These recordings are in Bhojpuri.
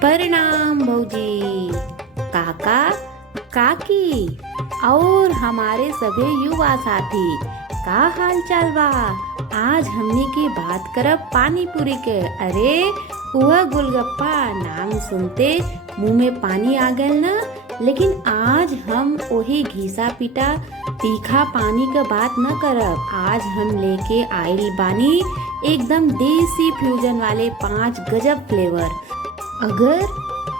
प्रणाम भौजी, काका, काकी और हमारे सभी युवा साथी का हाल चाल बा। आज हमनी की बात करब पानी पूरी के। अरे वह गोलगप्पा नाम सुनते मुंह में पानी आ गया ना। लेकिन आज हम वही घिसा पिटा तीखा पानी का बात न करब। आज हम लेके आइल बानी एकदम देसी फ्यूजन वाले 5 गजब फ्लेवर। अगर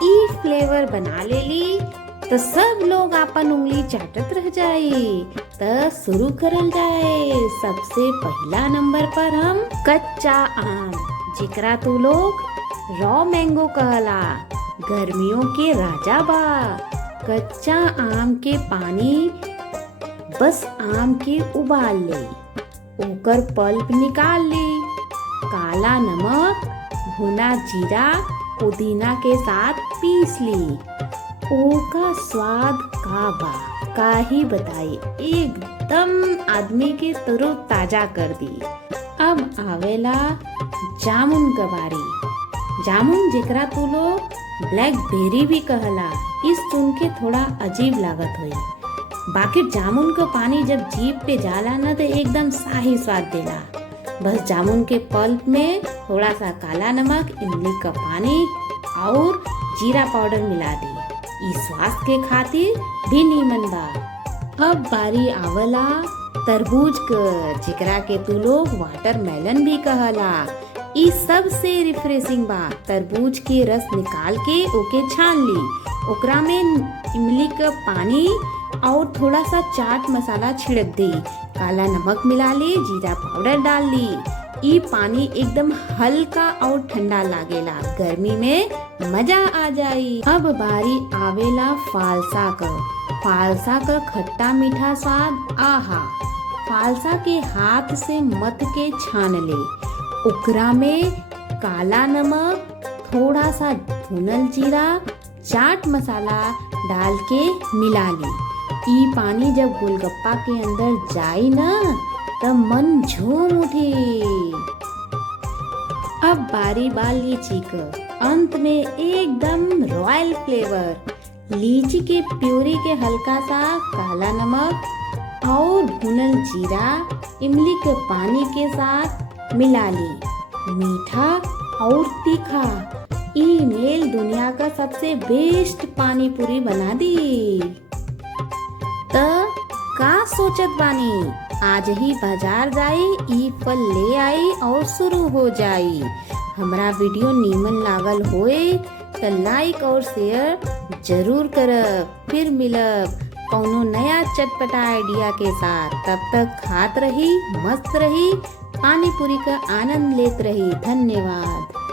ई फ्लेवर बना लेली तो सब लोग अपन उंगली चाटत रह जाए। तो शुरू करल जाए। सबसे पहला नंबर पर हम कच्चा आम, जिकरा तू लोग रॉ मैंगो कहला, गर्मियों के राजा बा। कच्चा आम के पानी बस आम के उबाल ले, ओकर पल्प निकाल ले, काला नमक, भुना जीरा, पुदीना के साथ पीस ली। ओका स्वाद का बा का ही बताई, एकदम आदमी के तरो ताजा कर दी। अब आवेला जामुन का बारी। जामुन जेकरा तू लोग ब्लैकबेरी भी कहला। इस सुन के थोड़ा अजीब लागत हुई, बाकी जामुन का पानी जब जीभ पे जाला ना तो एकदम शाही स्वाद देला। बस जामुन के पल्प में थोड़ा सा काला नमक, इमली का पानी और जीरा पाउडर मिला दी। ई स्वास्थ्य के खातिर भी नीमन बा। अब बारी आवला तरबूज क, जेकरा के तू लोग वाटरमेलन भी कहला। ई सबसे रिफ्रेशिंग बा। तरबूज के रस निकाल के ओके छान ली, ओकरा में इमली का पानी और थोड़ा सा चाट मसाला छिड़क दी, काला नमक मिला ली, जीरा पाउडर डाल ली। ई पानी एकदम हल्का और ठंडा लागेला, गर्मी में मजा आ जाई। अब बारी आवेला फालसा का। फालसा का खट्टा मीठा स्वाद, आहा। फालसा के हाथ से मत के छान ले, ओकरा में काला नमक, थोड़ा सा भुनल जीरा, चाट मसाला डाल के मिला ली। ई पानी जब गोलगप्पा के अंदर जाई ना तब मन झूम उठे। अब बारी बा लीची का। अंत में एकदम रॉयल फ्लेवर। लीची के प्यूरी के हल्का सा काला नमक और भुनल जीरा, इमली के पानी के साथ मिला ली। मीठा और तीखा, ई मेल दुनिया का सबसे बेस्ट पानी पूरी बना दी। तो का सोचत बानी, आज ही बाजार जाई, ई फल ले आई और शुरू हो जाई। हमरा वीडियो नीमन लागल होए तो लाइक और शेयर जरूर करब। फिर मिलब कौनो नया चटपटा आइडिया के साथ। तब तक खात रही, मस्त रही, पानी पूरी का आनंद लेत रही। धन्यवाद।